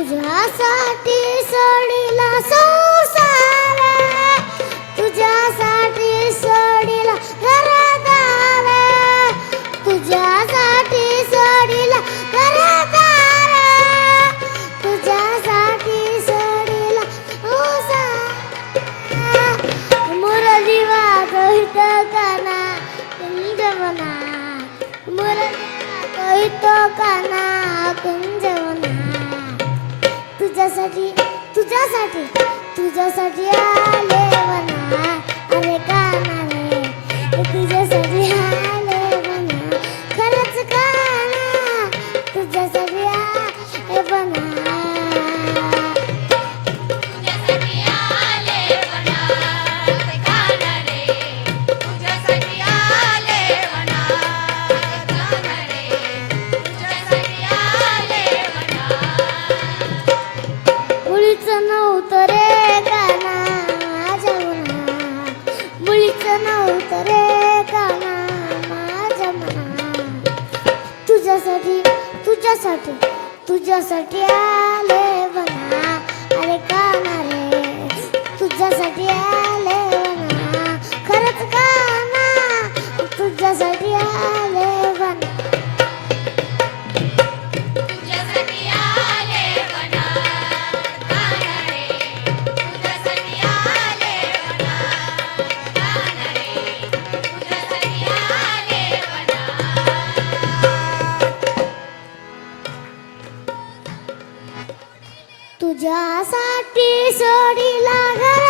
तुझ्यासाठी सा तुझ्यासाठी तुझ्यासाठी तुझ्यासाठी आले म्हणा. काहीच नव्हतं रे काना माझ्या मना तुझ्यासाठी तुझ्यासाठी तुझ्यासाठी आले बना अरे काना रे. तुझ्यासाठी आले बना खरंच काना तुझ्यासाठी तुझ्यासाठी सोडीला घर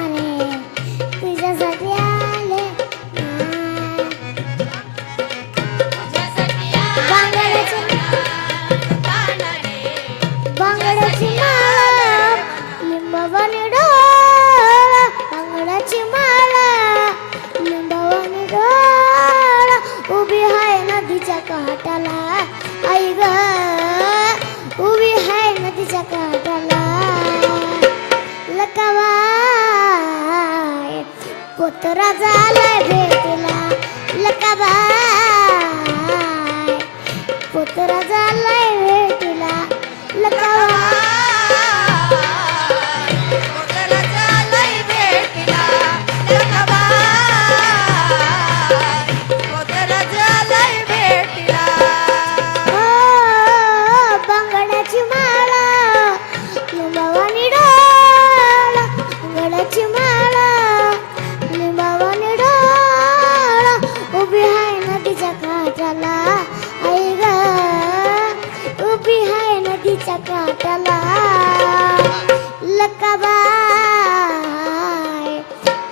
तर झालाय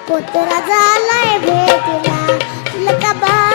पोतरा झालाय भेटीला. लका बा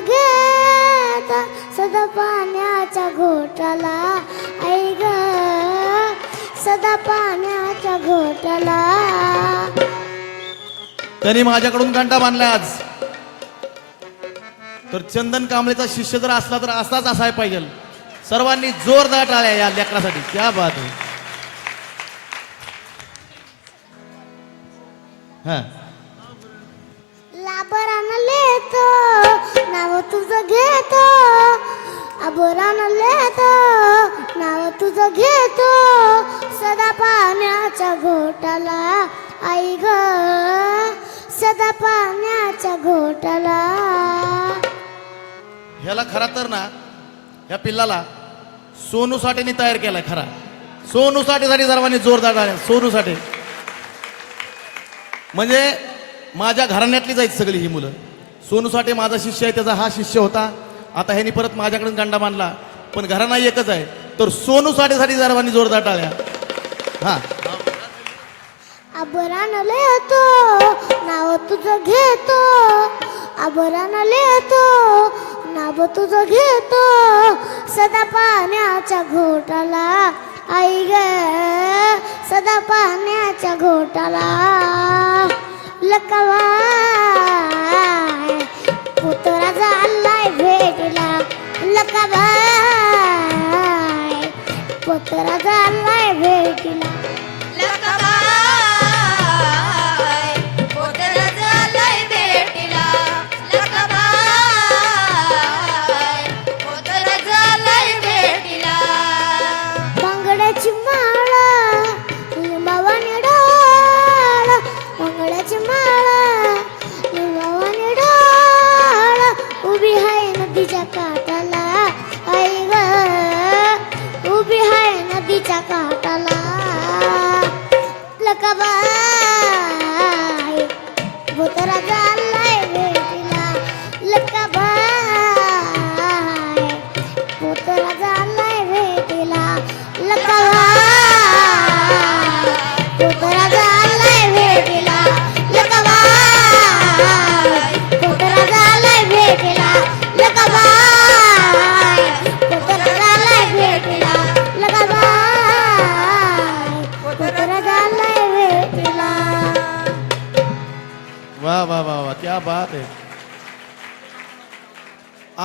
तरी सदा पाण्याच्या घोटाला. ग सदा पाण्याच्या घोटाला. त्यांनी माझ्याकडून घंटा बांधला आज. तर चंदन कांबळेचा शिष्य जर असला तर असाच असायला पाहिजे. सर्वांनी जोरदार टाळ्या या लेकरासाठी. क्या बात आहे. घेतो. आबोरानं लेतो. नाव तुझं घेतो. सदा पाण्याच्या घोटाला आई ग. सदा पाण्याच्या घोटाला. ह्याला खरा तर ना ह्या पिल्लाला सोनू साठेने तयार केलाय खरा. सोनू साठेसाठी सर्वांनी जोरदार झाले सोनू साठे म्हणजे माझ्या घराण्यातली जायची सगळी ही मुलं. सोनू साठे माझा शिष्य आहे त्याचा हा शिष्य होता. आता ह्यानी परत माझ्याकडून गंडा बांधला पण घराणा एकच आहे. तर सोनू साठेसाठी सर्वांनी जोरदार टाळ्या. हा. आबरानं लेतो नाव तुझं घेतो. आबरानं लेतो नाव तुझं घेतो. सदा पाण्याच्या घोटाला आई ग. सदा पाण्याच्या घोटाला लकवा. কাবায় পুত্র জাল্লা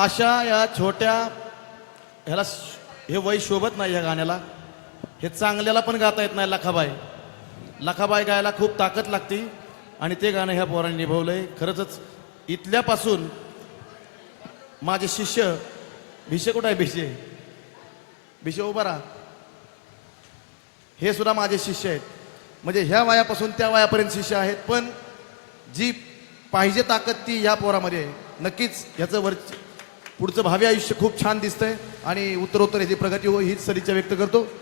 अशा या छोट्या ह्याला श- हे वय शोभत नाही या गाण्याला. हे चांगल्याला पण गाता येत नाही लखाबाई. लखाबाई गायला खूप ताकद लागती आणि ते गाणं ह्या पोराने निभवलंय. खरंच इथल्यापासून माझे शिष्य भिशे कुठं आहे भिशे भिशे उभा राहा. हे सुद्धा माझे शिष्य आहेत. म्हणजे ह्या वयापासून त्या वयापर्यंत शिष्य आहेत पण जी पाहिजे ताकद ती ह्या पोरामध्ये आहे. नक्कीच ह्याचं वर पुढचं भावी आयुष्य खूप छान दिसतंय. आणि उत्तरोत्तर याची प्रगती हो हीच सदिच्छा व्यक्त करतो.